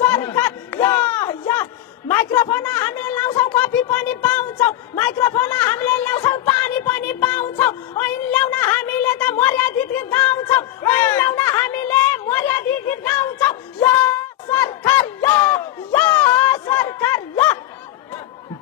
सरकार माइक्रोफोन हामीले ल्याउँछौँ कफी पनि पाउँछौँ माइक्रोफोन हामीले ल्याउँछौँ पानी पनि पाउँछौँ ऐन ल्याउन हामीले त मर्यादित गीत गाउँछौँ ऐन ल्याउन हामीले मर्यादित गीत गाउँछौँ यो सरकार यो सरकार यो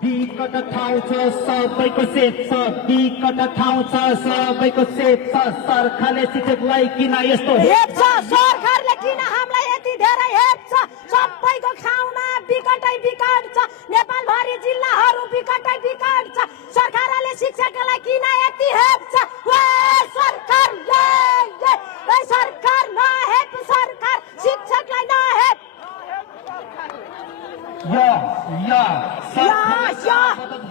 विकट ठाउँ छ सबैको सेफ छ विकट ठाउँ छ सबैको सेफ छ सरकारले शिक्षकलाई किन यस्तो हेप छ सरकारले किन हामीलाई यति धेरै हेप छ सबैको ठाउँमा विकटै विकट छ नेपालभरि जिल्लाहरू विकटै विकट छ सरकारले शिक्षकलाई किन यति हेप छ सरकार सरकार नहेप सरकार शिक्षकलाई नहेप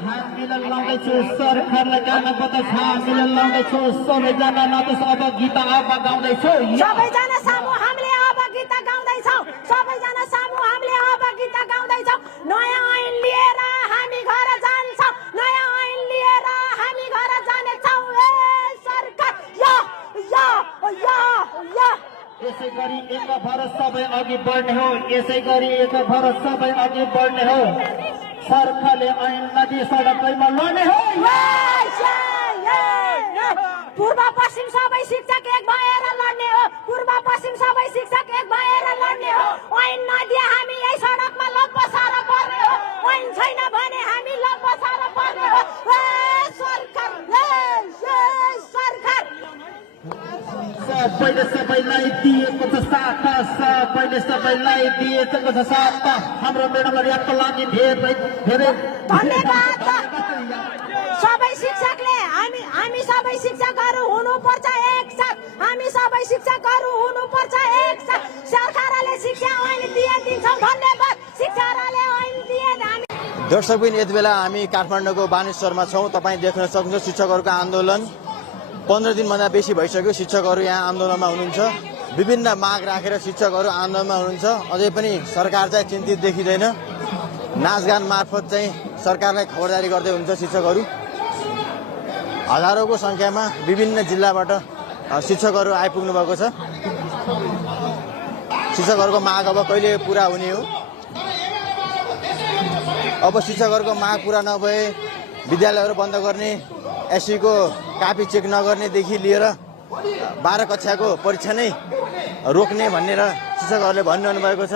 हामीले लाउँदैछु सरकारलाई जानुपर्छ हामीले लाउँदैछु सबैजना नतोस् अब गीत अब गाउँदैछु सबैजना सामु हामीले अब गीत गाउँदैछौँ सबैजना सामु हामीले अब गीत गाउँदैछौँ नयाँ ऐन लिएर हामी घर जान्छौँ नयाँ ऐन लिएर हामी घर जानेछौँ ए सरकार यो यसै गरी एक भएर सबै अघि बढ्ने हो यसै गरी एक भएर सबै अघि बढ्ने हो सरकारले ऐन नदी सडकैमा लड्ने हो पूर्व पश्चिम सबै शिक्षक एक भएर लड्ने हो पूर्व पश्चिम सबै शिक्षक एक भएर लड्ने हो ऐन नदिए हामी यही सडकमा लम्पसार पर्ने हो ऐन छैन भने हामी लम्पसार पर्ने हो सरकार सरकार सबैले सबैलाई दिएको छ साथ सबैले सबैलाई दिएको छ साथ हाम्रो मेडमहरूको लागि धेरै धेरै धन्यवाद सबै शिक्षकले हामी सबै शिक्षकहरू हुनुपर्छ एकसाथ हामी सबै शिक्षकहरू हुनुपर्छ एकसाथ सरकारले शिक्षा ऐन दिन्छौँ धन्यवाद शिक्षाले ऐन दिए हामी दर्शकबिन यति बेला हामी काठमाडौँको बानेश्वरमा छौँ तपाईँ देख्न सक्नुहुन्छ शिक्षकहरूको आन्दोलन 15 दिनभन्दा बेसी भइसक्यो शिक्षकहरू यहाँ आन्दोलनमा हुनुहुन्छ विभिन्न माग राखेर शिक्षकहरू आन्दोलनमा हुनुहुन्छ अझै पनि सरकार चाहिँ चिन्तित देखिँदैन नाचगान मार्फत चाहिँ सरकारलाई खबरदारी गर्दै हुन्छ शिक्षकहरू हजारौंको संख्यामा विभिन्न जिल्लाबाट शिक्षकहरू आइपुग्नु भएको छ शिक्षकहरूको माग अब कहिले पूरा हुने हो अब शिक्षकहरूको माग पूरा नभए विद्यालयहरू बन्द गर्ने एससीको कापी चेक नगर्नेदेखि लिएर 12 कक्षाको परीक्षा नै रोक्ने भनेर शिक्षकहरूले भनिरहनु भएको छ